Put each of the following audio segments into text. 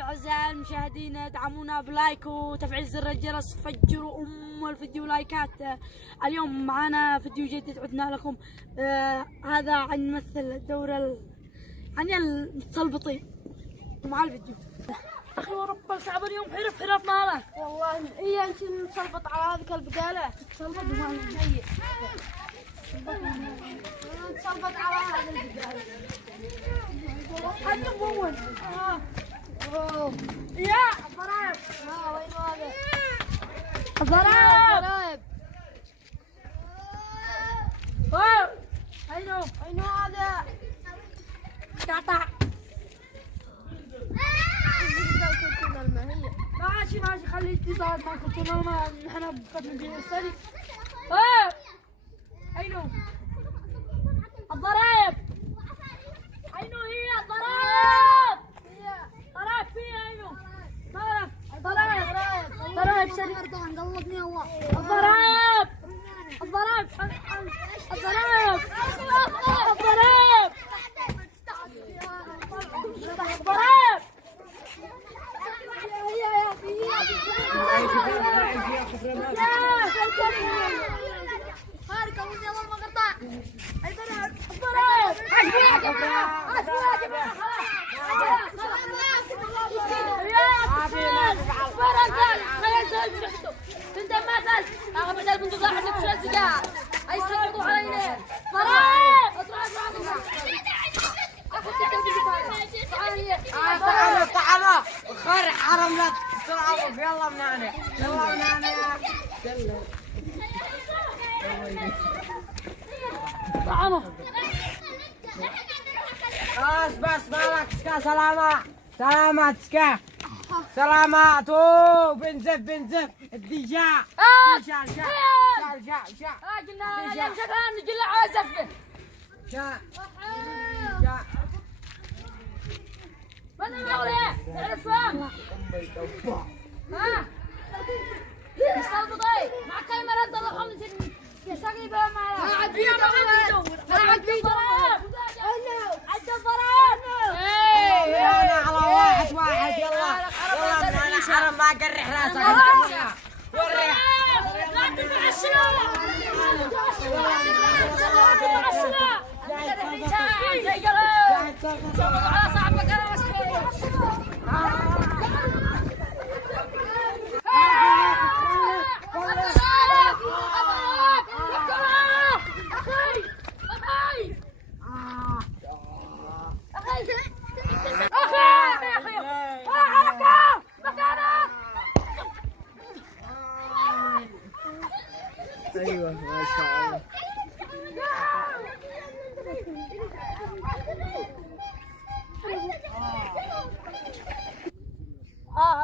أعزائي المشاهدين ادعمونا بلايك وتفعيل زر الجرس، فجروا الفيديو لايكات. اليوم معنا فيديو جديد عدنا لكم. هذا عن نمثل الدورة عن المتسلبطين ومع الفيديو. أخي ورب صعب اليوم، حرف ماله والله هي انت نتسلبط على هذيك البقالة، تسلبط وما هي نتسلبط على هذه البقالة. أنت مون يا الضرايب. وين هذا؟ الضرايب. أين هذا؟ قطع. ماشي خلي اتصال ما كنت ما نحن بقدم بين السري. أينو الضرايب؟ أينو هي الضرايب؟ ضرايب فيها أينو؟ مالك؟ ضرايب سري. قلبني الله. الضرايب الضرايب انت ما فاز اخذ بدل بنت واحد نفس السجار اي سقطوا علينا ضرب تعالى خير حرم لك بسرعة. يلا منعنع بس مالك سكا. سلامات سكا. سلامات. بنزف الدجاع. شا قلنا يا شكرا نجي عازفه شا بدنا نولي تعرفهم ها يستلبطي مع كاميرا ضل خمس يساقي بها معنا عاد انا على واحد يلا انا حرم ما اقرح راسك. وريح لا تدفع السلاح على صاحبك انا ايوه ما شاء الله.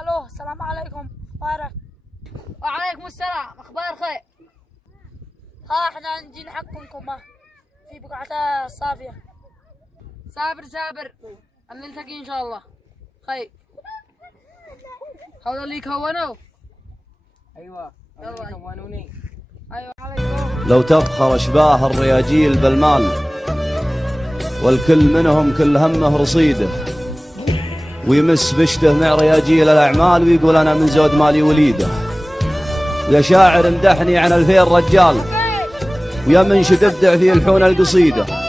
الو السلام عليكم. مبارك. وعليكم السلام، اخبار خير؟ احنا نجي نحكمكم في بقعة صافية. سابر نلتقي ان شاء الله. خير هذول اللي يكونوا. ايوه كونوني. ايوه لو تفخر اشباه الرياجيل بالمال والكل منهم كل همه رصيده، ويمس بشته مع رياجيل الاعمال ويقول انا من زود مالي وليده. ويا شاعر امدحني عن 2000 رجال، ويا منشد ابدع في الحون القصيده.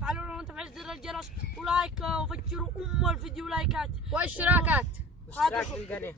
فعلوا لنا تفعيل زر الجرس ولايك وفجروا الفيديو لايكات واشتراكات. اشتراك في القناة.